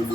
Thank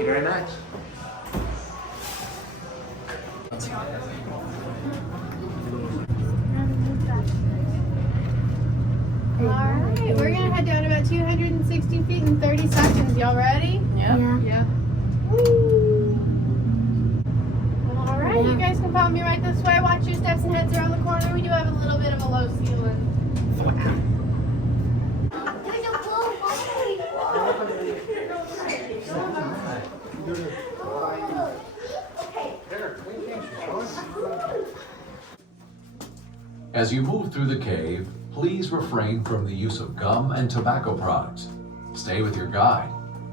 you very much. Alright, we're gonna head down about 260 feet in 30 seconds. Y'all ready? Yeah. Alright, you guys can follow me right this way. Watch your steps and heads around the corner. We do have a little bit of a low ceiling. As you move through the cave, please refrain from the use of gum and tobacco products. Stay with your guide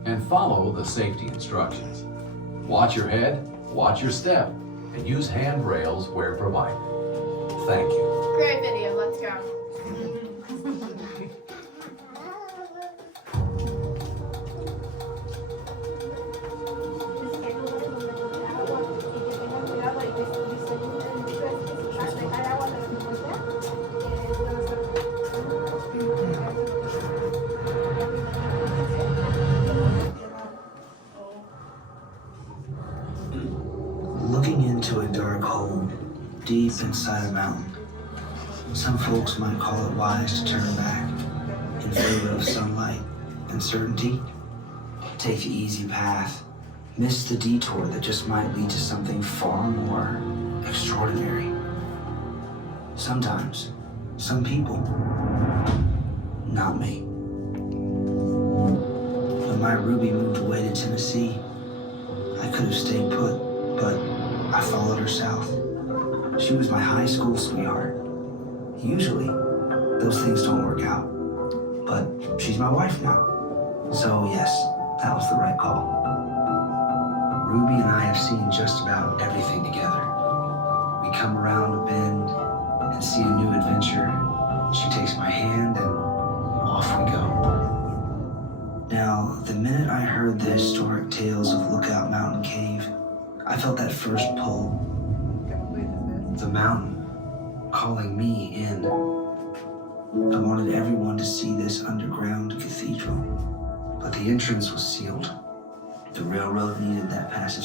and follow the safety instructions. Watch your head, watch your step, and use handrails where provided. Thank you. Great video, let's go. Looking into a dark hole deep inside a mountain. Some folks might call it wise to turn back in favor of sunlight and certainty. Take the easy path, miss the detour that just might lead to something far more extraordinary. Sometimes, some people, not me. When my Ruby moved away to Tennessee, I could have stayed put, but I followed her south. She was my high school sweetheart. Usually, those things don't work out, but she's my wife now. So yes, that was the right call. Ruby and I have seen just about everything together. We come around a bend and see a new adventure. She takes my hand and off we go. Now, the minute I heard the historic tales of Lookout Mountain Cave, I felt that first pull. The mountain calling me in. I wanted everyone to see this underground cathedral, but the entrance was sealed. The railroad needed that passage.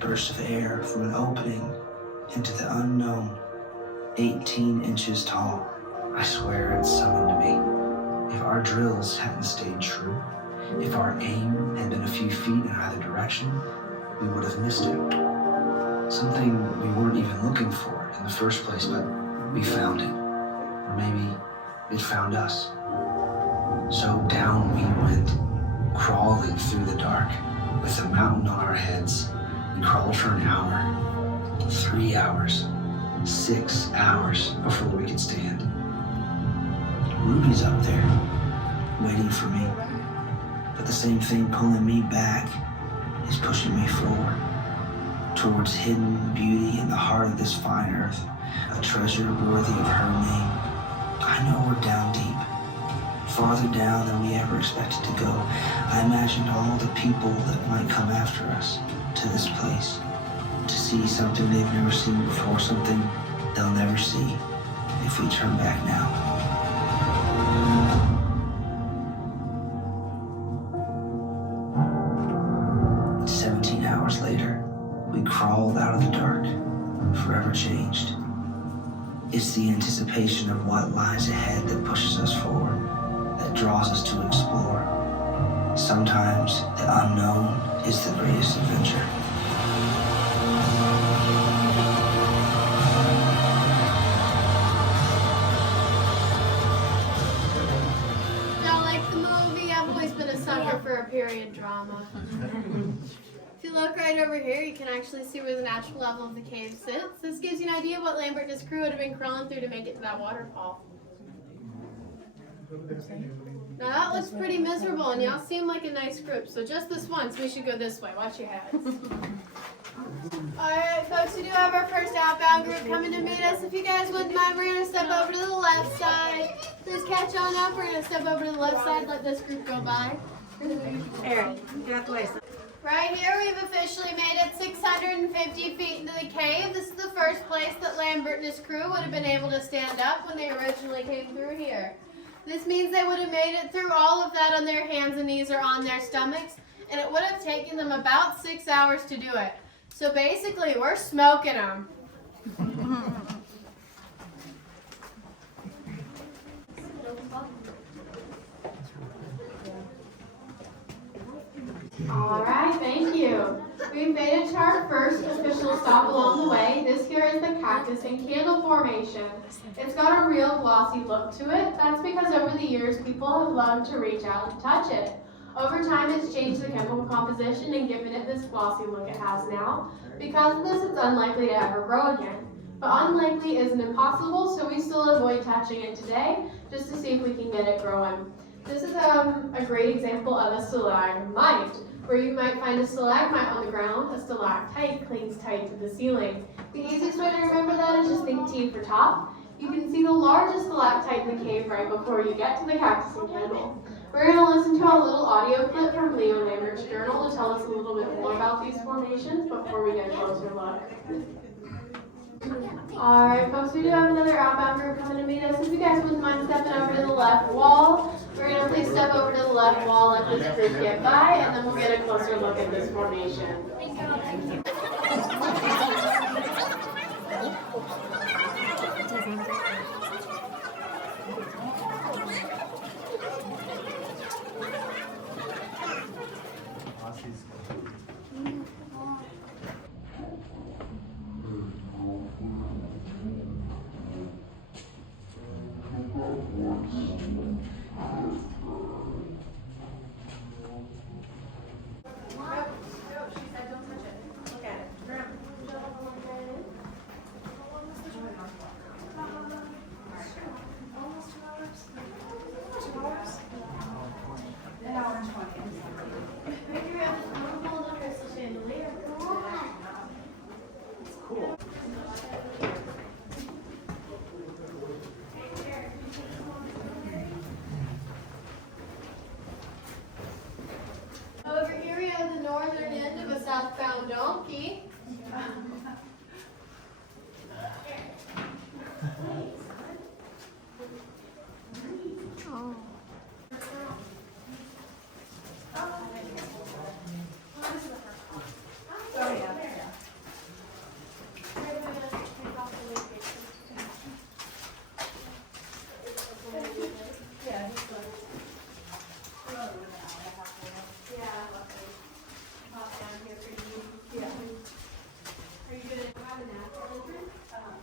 Burst of air from an opening into the unknown, 18 inches tall. I swear it summoned me. If our drills hadn't stayed true, if our aim had been a few feet in either direction, we would have missed it. Something we weren't even looking for in the first place, but we found it. Or maybe it found us. So down we went, crawling through the dark. With a mountain on our heads, we crawled for an hour, 3 hours, 6 hours before we could stand. Ruby's up there, waiting for me. But the same thing pulling me back is pushing me forward, towards hidden beauty in the heart of this fine earth, a treasure worthy of her name. I know we're down deep, farther down than we ever expected to go. I imagined all the people that might come after us to this place, to see something they've never seen before, something they'll never see if we turn back now. Later, we crawled out of the dark, forever changed. It's the anticipation of what lies ahead that pushes us forward, that draws us to explore. Sometimes the unknown is the greatest adventure. Don't like the movie? I've always been a sucker for a period drama. If you look right over here, you can actually see where the natural level of the cave sits. This gives you an idea of what Lambert and his crew would have been crawling through to make it to that waterfall. Now that looks pretty miserable, and y'all seem like a nice group, so just this once, we should go this way. Watch your heads. Alright, folks, we do have our first outbound group coming to meet us. If you guys wouldn't mind, we're going to step over to the left side. Please catch on up. We're going to step over to the left side, let this group go by. Aaron, get out the way. Right here, we've officially made it 650 feet into the cave. This is the first place that Lambert and his crew would have been able to stand up when they originally came through here. This means they would have made it through all of that on their hands and knees or on their stomachs, and it would have taken them about 6 hours to do it. So basically, we're smoking them. All right, thank you. We've made it to our first official stop along the way. This here is the Cactus and Candle Formation. It's got a real glossy look to it. That's because over the years, people have loved to reach out and touch it. Over time, it's changed the chemical composition and given it this glossy look it has now. Because of this, it's unlikely to ever grow again. But unlikely isn't impossible, so we still avoid touching it today, just to see if we can get it growing. This is a great example of a stalagmite, where you might find a stalagmite on the ground, a stalactite clings tight to the ceiling. The easiest way to remember that is just think T for top. You can see the largest stalactite in the cave right before you get to the Cactus and Candle. We're going to listen to a little audio clip from Leo Lambert's journal to tell us a little bit more about these formations before we get a closer look. Alright folks, we do have another outbound group coming to meet us. If you guys wouldn't mind stepping over to the left wall, we're going to please step over to the left wall, let this group get by, and then we'll get a closer look at this formation. Over here we have the northern end of a southbound donkey.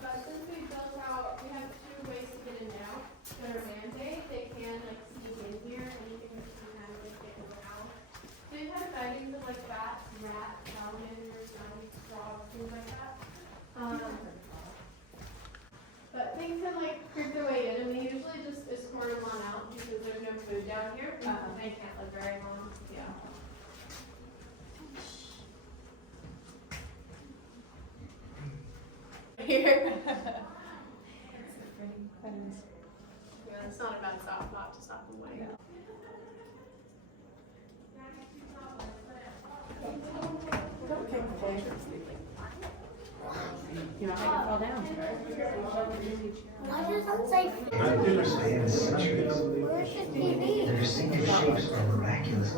But since we built out, we have two ways to get in now that are man-made. Span centuries. Their distinctive shapes are miraculous.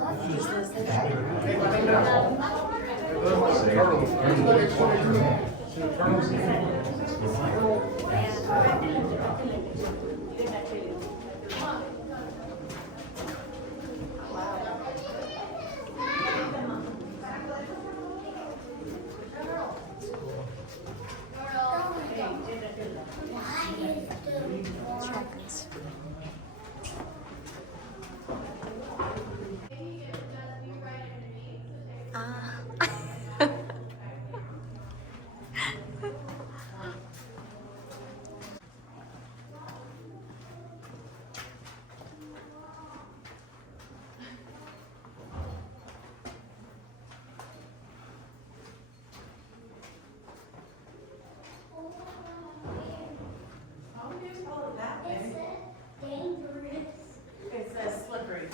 It says slippery.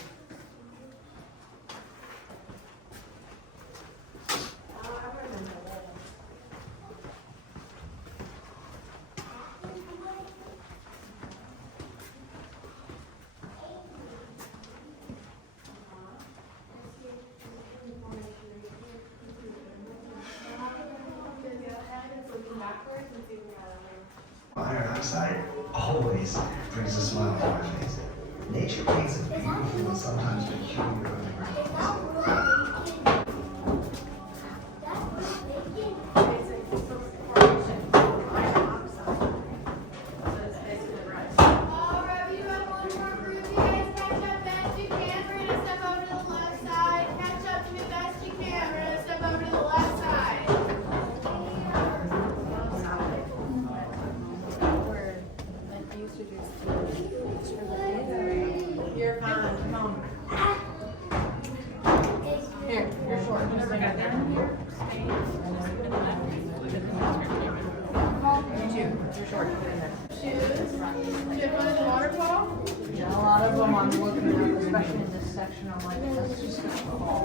Iron oxide always brings a smile to my face. Nature paints a beautiful and sometimes peculiar underground. Alright, we do have one more group. You guys catch up best you can. We're gonna step over to the left side. Catch up to me best you can. We're gonna step over to the left side. You're fine. Come on. Here, you're short. Never got there. You too. You're short. Shoes. Chip on the waterfall. Yeah, a lot of them I'm looking at, especially in this section. I'm like, that's just gonna fall.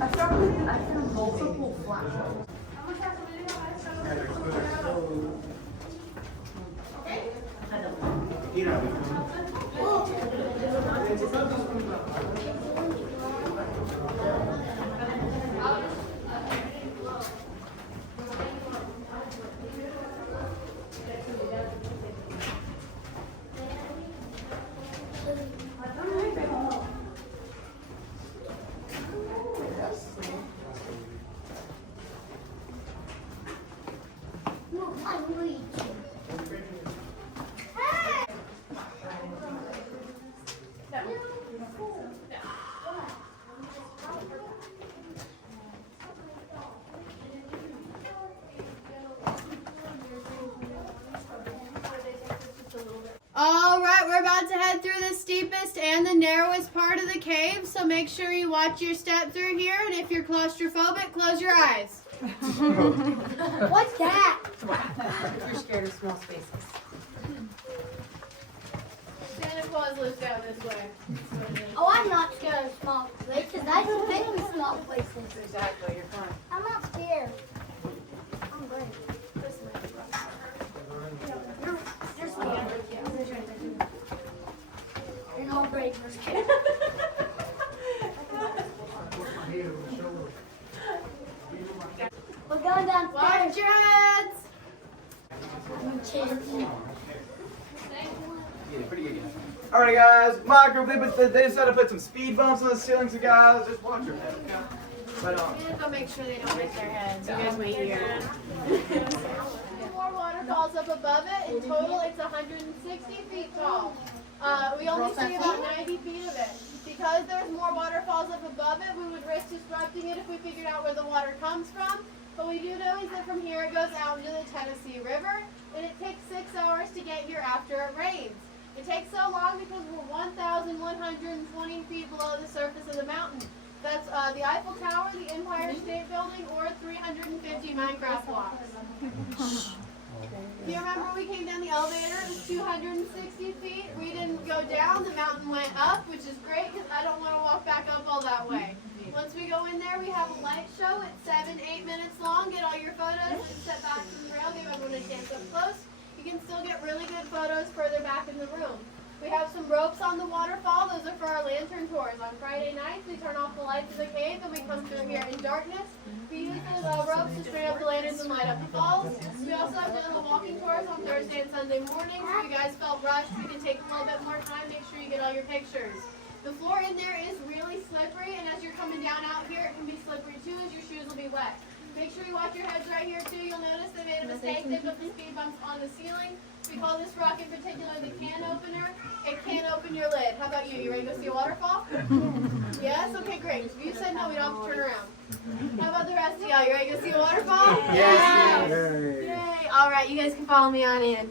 I found multiple flashlights. Alright, we're about to head through the steepest and the narrowest part of the cave, so make sure you watch your step through here, and if you're claustrophobic, close your eyes. What's that? You're scared of small spaces. Santa Claus lives down this way. Oh, I'm not scared of small places. I've been in small places. Exactly, you're fine. I'm not scared. I'm great. You're scared. You're not brave. You're scared. We're going downstairs. Watch your heads! Alright guys, my group, they decided to put some speed bumps on the ceiling, so guys, just watch your head, okay? But, I'm gonna go make sure they don't hit their heads. You guys wait here. More waterfalls up above it. In total, it's 160 feet tall. We only see about 90 feet of it. Because there's more waterfalls up above it, we would risk disrupting it if we figured out where the water comes from. What we do know is that from here it goes out into the Tennessee River, and it takes 6 hours to get here after it rains. It takes so long because we're 1,120 feet below the surface of the mountain. That's the Eiffel Tower, the Empire State Building, or 350 Minecraft blocks. Do you remember we came down the elevator? It was 260 feet. We didn't go down. The mountain went up, which is great because I don't want to walk back up all that way. Once we go in there, we have a light show. It's 7-8 minutes long. Get all your photos and step back from the rail. Give everyone a chance up close. You You can still get really good photos further back in the room. We have some ropes on the waterfall. Those are for our lantern tours. On Friday nights, we turn off the lights of the cave and we come through here in darkness. We use those ropes to string up the lanterns and light up the falls. We also have little walking tours on Thursday and Sunday mornings. If you guys felt rushed, we can take a little bit more time. Make sure you get all your pictures. The floor in there is really slippery, and as you're coming down out here, it can be slippery too, as your shoes will be wet. Make sure you watch your heads right here too. You'll notice they made a mistake. They put the speed bumps on the ceiling. We call this rock in particular the can opener. It can open your lid. How about you? You ready to go see a waterfall? Yes? Okay, great. If you said no, we don't have to turn around. How about the rest of y'all? You ready to go see a waterfall? Yes. Yay. All right, you guys can follow me on in.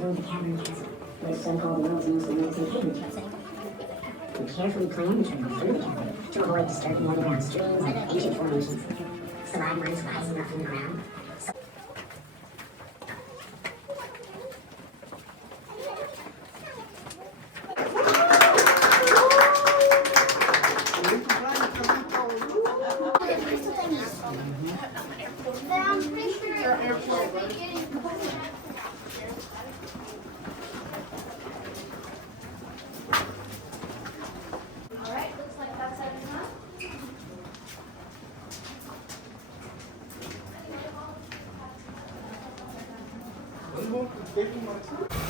The cavern castle, which so-called the world's most amazing cave. and carefully plan the trail through the cavern to avoid disturbing underground streams and ancient formations. Stalagmites rising up from the ground. I'm pretty sure it should be getting. Alright, looks like that's everything. Vamos,